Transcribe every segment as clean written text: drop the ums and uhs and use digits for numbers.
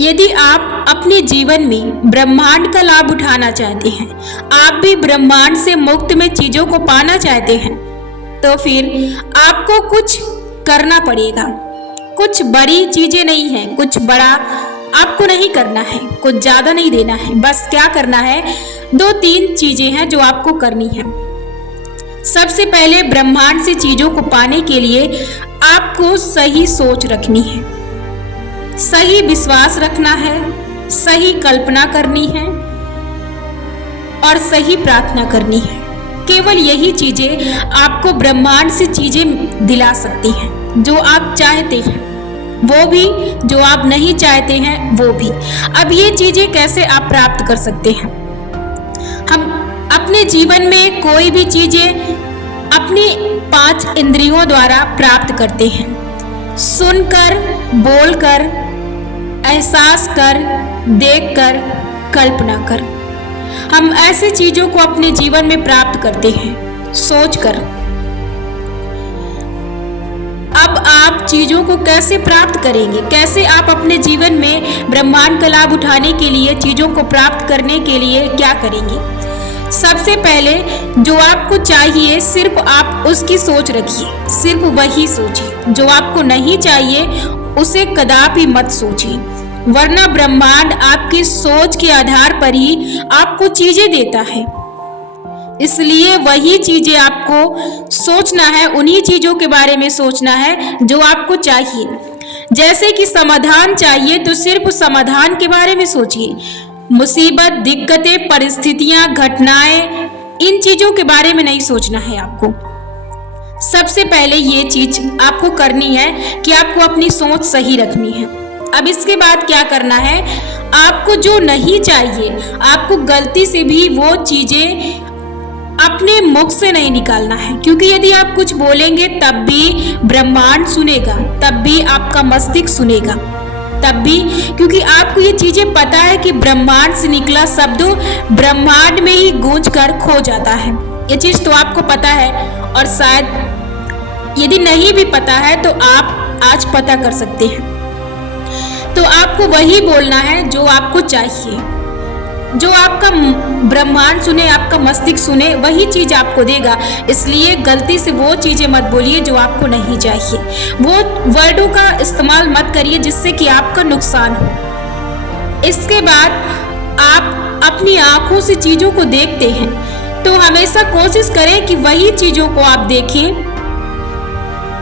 यदि आप अपने जीवन में ब्रह्मांड का लाभ उठाना चाहते हैं, आप भी ब्रह्मांड से मुक्त में चीजों को पाना चाहते हैं, तो फिर आपको कुछ करना पड़ेगा। कुछ बड़ी चीजें नहीं है, कुछ बड़ा आपको नहीं करना है, कुछ ज्यादा नहीं देना है। बस क्या करना है, 2-3 चीजें हैं जो आपको करनी है। सबसे पहले ब्रह्मांड से चीजों को पाने के लिए आपको सही सोच रखनी है, सही विश्वास रखना है, सही कल्पना करनी है और सही प्रार्थना करनी है। केवल यही चीजें आपको ब्रह्मांड से चीजें दिला सकती हैं, जो आप चाहते हैं वो भी, जो आप नहीं चाहते हैं वो भी। अब ये चीजें कैसे आप प्राप्त कर सकते हैं? हम अपने जीवन में कोई भी चीजें अपनी 5 इंद्रियों द्वारा प्राप्त करते हैं। सुनकर, बोलकर, एहसास कर, देखकर, कल्पना कर, हम ऐसे चीजों को अपने जीवन में प्राप्त करते हैं सोचकर। अब आप चीजों को कैसे प्राप्त करेंगे, कैसे आप अपने जीवन में ब्रह्मांड का लाभ उठाने के लिए, चीजों को प्राप्त करने के लिए क्या करेंगे? सबसे पहले जो आपको चाहिए सिर्फ आप उसकी सोच रखिए, सिर्फ वही सोचिए। जो आपको नहीं चाहिए उसे कदापि मत सोचिए, वरना ब्रह्मांड आपकी सोच के आधार पर ही आपको चीजें देता है। इसलिए वही चीजें आपको सोचना है, उन्हीं चीजों के बारे में सोचना है जो आपको चाहिए। जैसे कि समाधान चाहिए तो सिर्फ समाधान के बारे में सोचिए। मुसीबत, दिक्कतें, परिस्थितियां, घटनाएं, इन चीजों के बारे में नहीं सोचना है आपको। सबसे पहले ये चीज आपको करनी है कि आपको अपनी सोच सही रखनी है। अब इसके बाद क्या करना है, आपको जो नहीं चाहिए, आपको गलती से भी वो चीजें अपने मुख से नहीं निकालना है, क्योंकि यदि आप कुछ बोलेंगे तब भी ब्रह्मांड सुनेगा, तब भी आपका मस्तिष्क सुनेगा, तब भी, क्योंकि आपको ये चीजें पता है कि ब्रह्मांड से निकला शब्द ब्रह्मांड में ही गूंज कर खो जाता है। ये चीज तो आपको पता है, और शायद यदि नहीं भी पता है तो आप आज पता कर सकते हैं। तो आपको वही बोलना है जो आपको चाहिए, जो आपका ब्रह्मांड सुने, आपका मस्तिष्क सुने, वही चीज आपको देगा। इसलिए गलती से वो चीजें मत बोलिए जो आपको नहीं चाहिए, वो वर्डों का इस्तेमाल मत करिए जिससे कि आपका नुकसान हो। इसके बाद आप अपनी आंखों से चीजों को देखते हैं तो हमेशा कोशिश करें कि वही चीजों को आप देखें,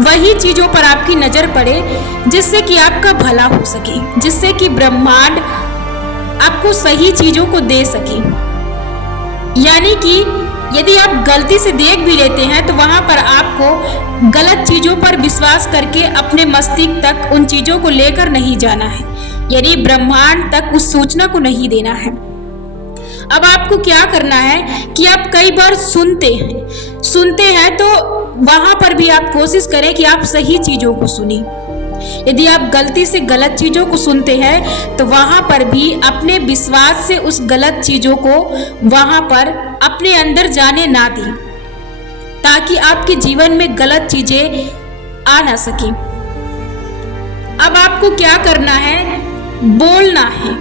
वही चीजों पर आपकी नजर पड़े जिससे कि आपका भला हो सके, जिससे कि ब्रह्मांड आपको सही चीजों को दे सके। यानी कि यदि आप गलती से देख भी लेते हैं तो वहां पर आपको गलत चीजों पर विश्वास करके अपने मस्तिष्क तक उन चीजों को लेकर नहीं जाना है, यानी ब्रह्मांड तक उस सूचना को नहीं देना है। अब आपको क्या करना है कि आप कई बार सुनते हैं तो वहां पर भी आप कोशिश करें कि आप सही चीजों को सुने। यदि आप गलती से गलत चीजों को सुनते हैं तो वहां पर भी अपने विश्वास से उस गलत चीजों को वहां पर अपने अंदर जाने ना दें, ताकि आपके जीवन में गलत चीजें आ ना सके। अब आपको क्या करना है, बोलना है।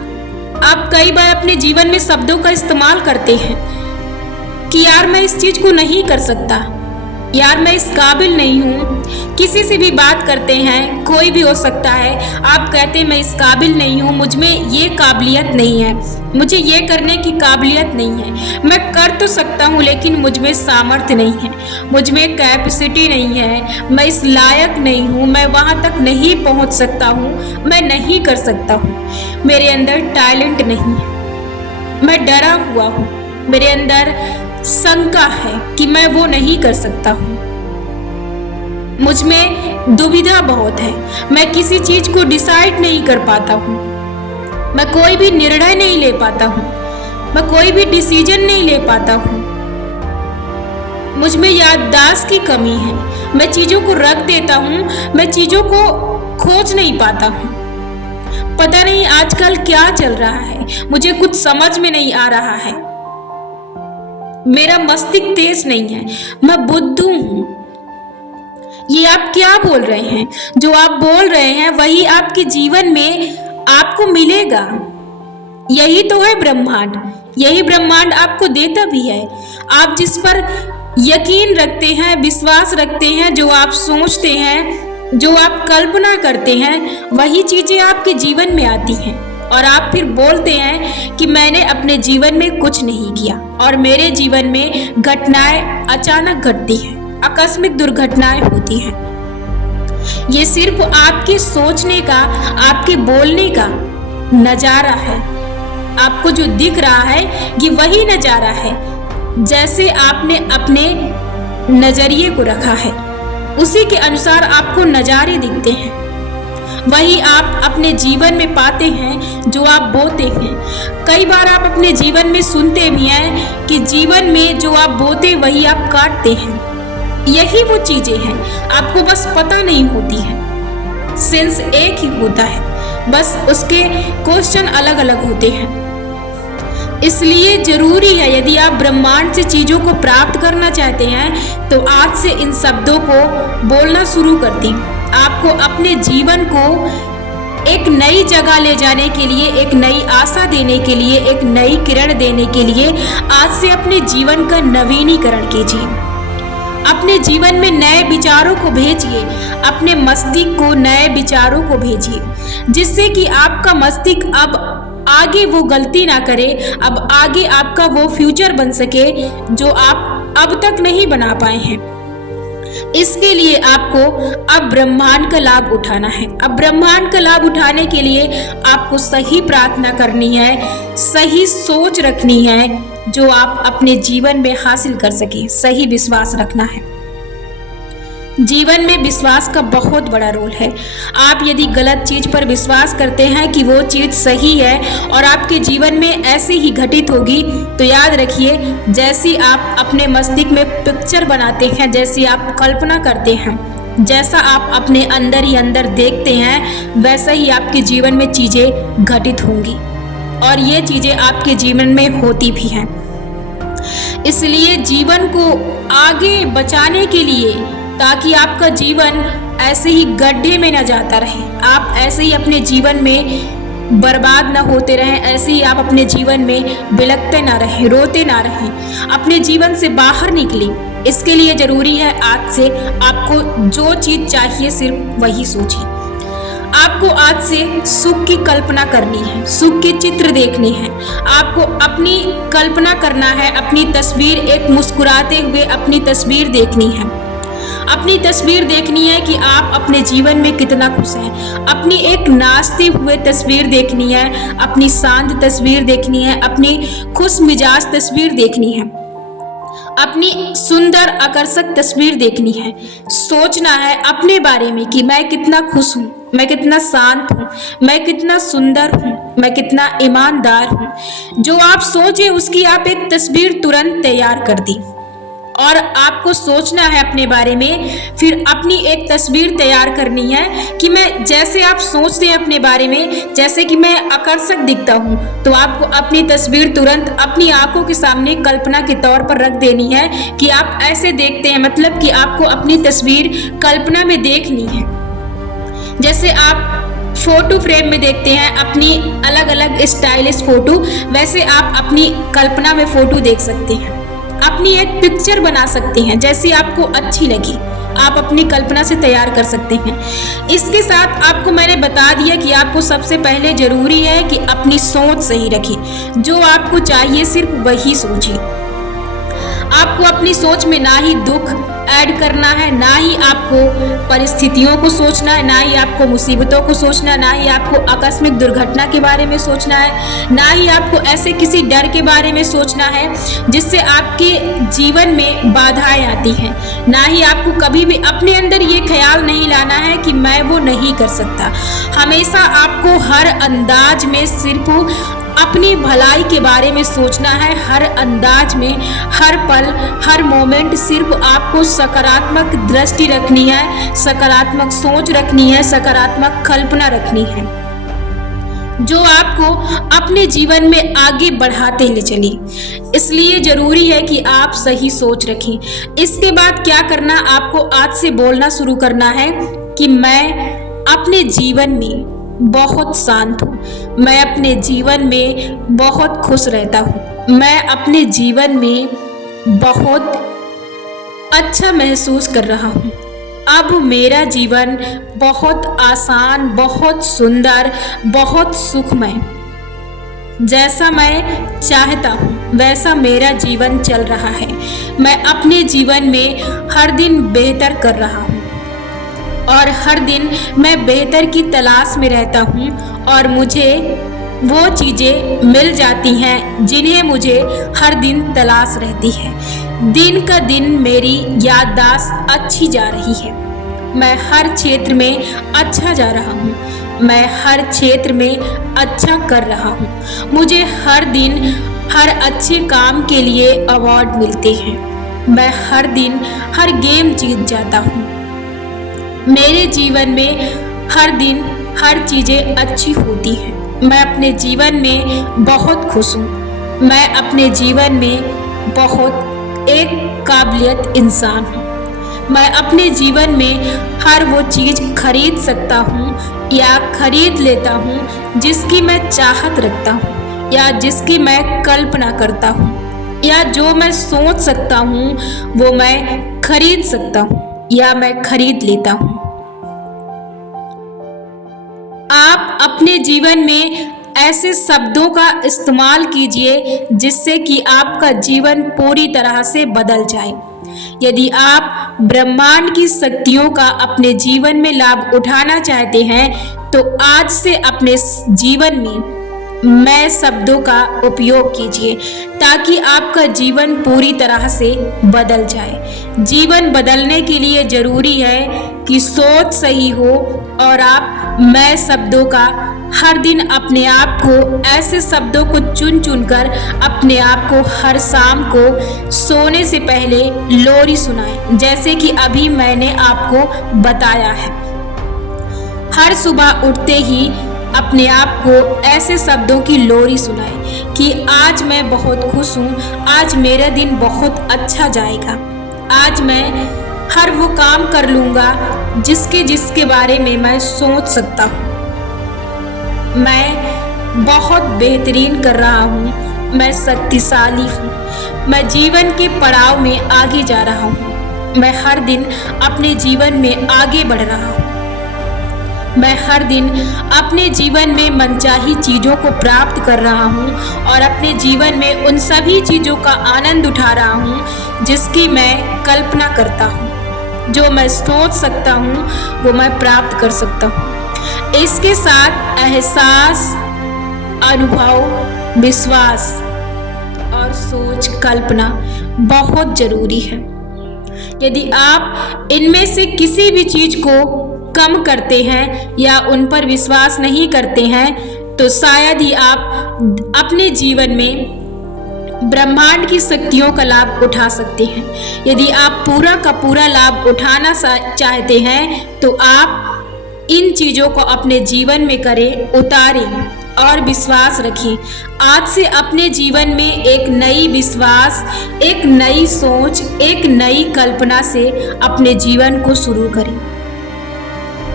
आप कई बार अपने जीवन में शब्दों का इस्तेमाल करते हैं कि यार मैं इस चीज को नहीं कर सकता, यार मैं इस काबिल नहीं हूँ। किसी से भी बात करते हैं, कोई भी हो सकता है, आप कहते हैं मैं इस काबिल नहीं हूँ, मुझ में ये काबिलियत नहीं है, मुझे ये करने की काबिलियत नहीं है, मैं कर तो सकता हूँ लेकिन मुझ में सामर्थ्य नहीं है, मुझ में कैपेसिटी नहीं है, मैं इस लायक नहीं हूँ, मैं वहाँ तक नहीं पहुँच सकता हूँ, मैं नहीं कर सकता हूँ, मेरे अंदर टैलेंट नहीं है, मैं डरा हुआ हूँ, मेरे अंदर शंका है कि मैं वो नहीं कर सकता हूँ, मुझ में दुविधा बहुत है, मैं किसी चीज को डिसाइड नहीं कर पाता हूँ, मैं कोई भी निर्णय नहीं ले पाता हूँ, मैं कोई भी डिसीजन नहीं ले पाता हूँ, मुझ में याददाश्त की कमी है, मैं चीजों को रख देता हूँ, मैं चीजों को खोज नहीं पाता हूँ, पता नहीं आजकल क्या चल रहा है, मुझे कुछ समझ में नहीं आ रहा है, मेरा मस्तिष्क तेज नहीं है, मैं बुद्धू हूँ। ये आप क्या बोल रहे हैं? जो आप बोल रहे हैं वही आपके जीवन में आपको मिलेगा। यही तो है ब्रह्मांड, यही ब्रह्मांड आपको देता भी है। आप जिस पर यकीन रखते हैं, विश्वास रखते हैं, जो आप सोचते हैं, जो आप कल्पना करते हैं, वही चीजें आपके जीवन में आती हैं। और आप फिर बोलते हैं कि मैंने अपने जीवन में कुछ नहीं किया और मेरे जीवन में घटनाएं अचानक घटती हैं, आकस्मिक दुर्घटनाएं होती हैं। ये सिर्फ आपके सोचने का, आपके बोलने का नजारा है। आपको जो दिख रहा है ये वही नजारा है। जैसे आपने अपने नजरिए को रखा है, उसी के अनुसार आपको नजारे दिखते हैं। वही आप अपने जीवन में पाते हैं जो आप बोते हैं। कई बार आप अपने जीवन में सुनते भी हैं कि जीवन में जो आप बोते वही आप काटते हैं। यही वो चीजें हैं, आपको बस पता नहीं होती है। सेंस एक ही होता है, बस उसके क्वेश्चन अलग अलग होते हैं। इसलिए जरूरी है, यदि आप ब्रह्मांड से चीजों को प्राप्त करना चाहते हैं तो आज से इन शब्दों को बोलना शुरू कर दें। आपको अपने जीवन को एक नई जगह ले जाने के लिए, एक नई आशा देने के लिए, एक नई किरण देने के लिए आज से अपने जीवन का नवीनीकरण कीजिए। अपने जीवन में नए विचारों को भेजिए, अपने मस्तिष्क को नए विचारों को भेजिए, जिससे कि आपका मस्तिष्क अब आगे वो गलती ना करे, अब आगे आपका वो फ्यूचर बन सके जो आप अब तक नहीं बना पाए हैं। इसके लिए आपको अब ब्रह्मांड का लाभ उठाना है। अब ब्रह्मांड का लाभ उठाने के लिए आपको सही प्रार्थना करनी है, सही सोच रखनी है जो आप अपने जीवन में हासिल कर सके। सही विश्वास रखना है। जीवन में विश्वास का बहुत बड़ा रोल है। आप यदि गलत चीज पर विश्वास करते हैं कि वो चीज सही है और आपके जीवन में ऐसे ही घटित होगी, तो याद रखिए, जैसी आप अपने मस्तिष्क में पिक्चर बनाते हैं, जैसी आप कल्पना करते हैं, जैसा आप अपने अंदर ही अंदर देखते हैं, वैसा ही आपके जीवन में चीजें घटित होंगी और ये चीजें आपके जीवन में होती भी हैं। इसलिए जीवन को आगे बचाने के लिए, ताकि आपका जीवन ऐसे ही गड्ढे में न जाता रहे, आप ऐसे ही अपने जीवन में बर्बाद न होते रहें, ऐसे ही आप अपने जीवन में बिलखते ना रहें, रोते ना रहें, अपने जीवन से बाहर निकलें। इसके लिए जरूरी है आज से आपको जो चीज चाहिए सिर्फ वही सोचिए। आपको आज से सुख की कल्पना करनी है, सुख के चित्र देखने हैं। आपको अपनी कल्पना करना है, अपनी तस्वीर, एक मुस्कुराते हुए अपनी तस्वीर देखनी है। अपनी तस्वीर देखनी है कि आप अपने जीवन में कितना खुश हैं। अपनी एक नाचते हुए तस्वीर देखनी है, अपनी शांत तस्वीर देखनी है, अपनी खुश मिजाज तस्वीर देखनी है, अपनी सुंदर आकर्षक तस्वीर देखनी है। सोचना है अपने बारे में कि मैं कितना खुश हूँ, मैं कितना शांत हूँ, मैं कितना सुंदर हूँ, मैं कितना ईमानदार हूँ। जो आप सोचे उसकी आप एक तस्वीर तुरंत तैयार कर दी और आपको सोचना है अपने बारे में, फिर अपनी एक तस्वीर तैयार करनी है कि मैं, जैसे आप सोचते हैं अपने बारे में, जैसे कि मैं आकर्षक दिखता हूँ, तो आपको अपनी तस्वीर तुरंत अपनी आंखों के सामने कल्पना के तौर पर रख देनी है कि आप ऐसे देखते हैं। मतलब कि आपको अपनी तस्वीर कल्पना में देखनी है। जैसे आप फोटो फ्रेम में देखते हैं अपनी अलग अलग स्टाइलिश फोटो, वैसे आप अपनी कल्पना में फोटो देख सकते हैं, अपनी एक पिक्चर बना सकते हैं जैसी आपको अच्छी लगी, आप अपनी कल्पना से तैयार कर सकते हैं। इसके साथ आपको मैंने बता दिया कि आपको सबसे पहले जरूरी है कि अपनी सोच सही रखिए। जो आपको चाहिए सिर्फ वही सोचिए। आपको अपनी सोच में ना ही दुख ऐड करना है, ना ही आपको परिस्थितियों को सोचना है, ना ही आपको मुसीबतों को सोचना है, ना ही आपको आकस्मिक दुर्घटना के बारे में सोचना है, ना ही आपको ऐसे किसी डर के बारे में सोचना है जिससे आपके जीवन में बाधाएं आती हैं। ना ही आपको कभी भी अपने अंदर ये ख्याल नहीं लाना है कि मैं वो नहीं कर सकता। हमेशा आपको हर अंदाज में सिर्फ अपनी भलाई के बारे में सोचना है। हर अंदाज में, हर पल, हर मोमेंट सिर्फ आपको सकारात्मक दृष्टि रखनी है, सकारात्मक सोच रखनी है, सकारात्मक कल्पना रखनी है, जो आपको अपने जीवन में आगे बढ़ाते ले चले। इसलिए जरूरी है कि आप सही सोच रखें। इसके बाद क्या करना, आपको आज से बोलना शुरू करना है कि मैं अपने जीवन में बहुत शांत हूँ। मैं अपने जीवन में बहुत खुश रहता हूँ। मैं अपने जीवन में बहुत अच्छा महसूस कर रहा हूँ। अब मेरा जीवन बहुत आसान, बहुत सुंदर, बहुत सुखमय, जैसा मैं चाहता हूँ वैसा मेरा जीवन चल रहा है। मैं अपने जीवन में हर दिन बेहतर कर रहा हूँ और हर दिन मैं बेहतर की तलाश में रहता हूँ और मुझे वो चीज़ें मिल जाती हैं जिन्हें मुझे हर दिन तलाश रहती है। दिन का दिन मेरी याददाश्त अच्छी जा रही है। मैं हर क्षेत्र में अच्छा जा रहा हूँ। मैं हर क्षेत्र में अच्छा कर रहा हूँ। मुझे हर दिन हर अच्छे काम के लिए अवार्ड मिलते हैं। मैं हर दिन हर गेम जीत जाता हूँ। मेरे जीवन में हर दिन हर चीज़ें अच्छी होती हैं। मैं अपने जीवन में बहुत खुश हूँ। मैं अपने जीवन में बहुत एक काबिलियत इंसान हूँ। मैं अपने जीवन में हर वो चीज़ खरीद सकता हूँ या खरीद लेता हूँ जिसकी मैं चाहत रखता हूँ या जिसकी मैं कल्पना करता हूँ या जो मैं सोच सकता हूँ वो मैं खरीद सकता हूँ या मैं खरीद लेता हूँ। आप अपने जीवन में ऐसे शब्दों का इस्तेमाल कीजिए जिससे कि आपका जीवन पूरी तरह से बदल जाए। यदि आप ब्रह्मांड की शक्तियों का अपने जीवन में लाभ उठाना चाहते हैं तो आज से अपने जीवन में मैं शब्दों का उपयोग कीजिए ताकि आपका जीवन पूरी तरह से बदल जाए। जीवन बदलने के लिए जरूरी है कि सोच सही हो और आप मैं शब्दों का हर दिन अपने आप को ऐसे शब्दों को चुन चुन कर अपने आप को हर शाम को सोने से पहले लोरी सुनाएं, जैसे कि अभी मैंने आपको बताया है। हर सुबह उठते ही अपने आप को ऐसे शब्दों की लोरी सुनाएं कि आज मैं बहुत खुश हूँ, आज मेरा दिन बहुत अच्छा जाएगा, आज मैं हर वो काम कर लूँगा जिसके बारे में मैं सोच सकता हूँ। मैं बहुत बेहतरीन कर रहा हूँ। मैं शक्तिशाली हूँ। मैं जीवन के पड़ाव में आगे जा रहा हूँ। मैं हर दिन अपने जीवन में आगे बढ़ रहा हूँ। मैं हर दिन अपने जीवन में मनचाही चीज़ों को प्राप्त कर रहा हूँ और अपने जीवन में उन सभी चीज़ों का आनंद उठा रहा हूँ जिसकी मैं कल्पना करता हूँ। जो मैं सोच सकता हूँ वो मैं प्राप्त कर सकता हूँ। इसके साथ एहसास, अनुभव, विश्वास और सोच, कल्पना बहुत ज़रूरी है। यदि आप इनमें से किसी भी चीज़ को कम करते हैं या उन पर विश्वास नहीं करते हैं तो शायद ही आप अपने जीवन में ब्रह्मांड की शक्तियों का लाभ उठा सकते हैं। यदि आप पूरा का पूरा लाभ उठाना चाहते हैं तो आप इन चीज़ों को अपने जीवन में करें, उतारें और विश्वास रखें। आज से अपने जीवन में एक नई विश्वास, एक नई सोच, एक नई कल्पना से अपने जीवन को शुरू करें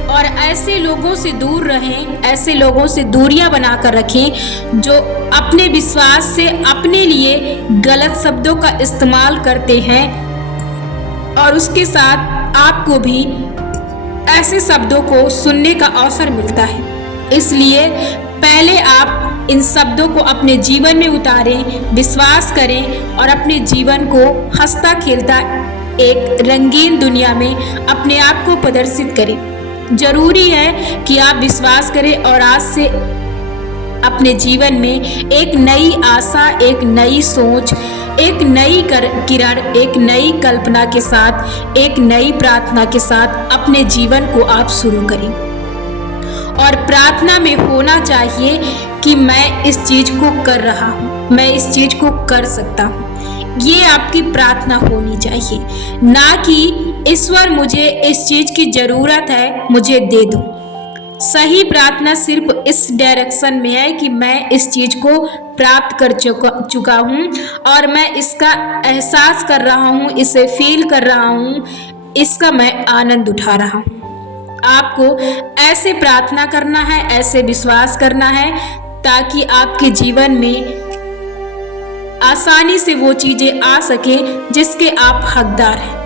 और ऐसे लोगों से दूर रहें, ऐसे लोगों से दूरियां बनाकर रखें जो अपने विश्वास से अपने लिए गलत शब्दों का इस्तेमाल करते हैं और उसके साथ आपको भी ऐसे शब्दों को सुनने का अवसर मिलता है। इसलिए पहले आप इन शब्दों को अपने जीवन में उतारें, विश्वास करें और अपने जीवन को हंसता खेलता एक रंगीन दुनिया में अपने आप को प्रदर्शित करें। जरूरी है कि आप विश्वास करें और आज से अपने जीवन में एक नई आशा, एक नई सोच, एक नई किरण, एक नई कल्पना के साथ, एक नई प्रार्थना के साथ अपने जीवन को आप शुरू करें। और प्रार्थना में होना चाहिए कि मैं इस चीज़ को कर रहा हूँ, मैं इस चीज़ को कर सकता हूँ। ये आपकी प्रार्थना होनी चाहिए, ना कि ईश्वर मुझे इस चीज़ की ज़रूरत है, मुझे दे दो। सही प्रार्थना सिर्फ इस डायरेक्शन में है कि मैं इस चीज़ को प्राप्त कर चुका हूँ और मैं इसका एहसास कर रहा हूँ, इसे फील कर रहा हूँ, इसका मैं आनंद उठा रहा हूँ। आपको ऐसे प्रार्थना करना है, ऐसे विश्वास करना है ताकि आपके जीवन में आसानी से वो चीज़ें आ सके जिसके आप हकदार हैं।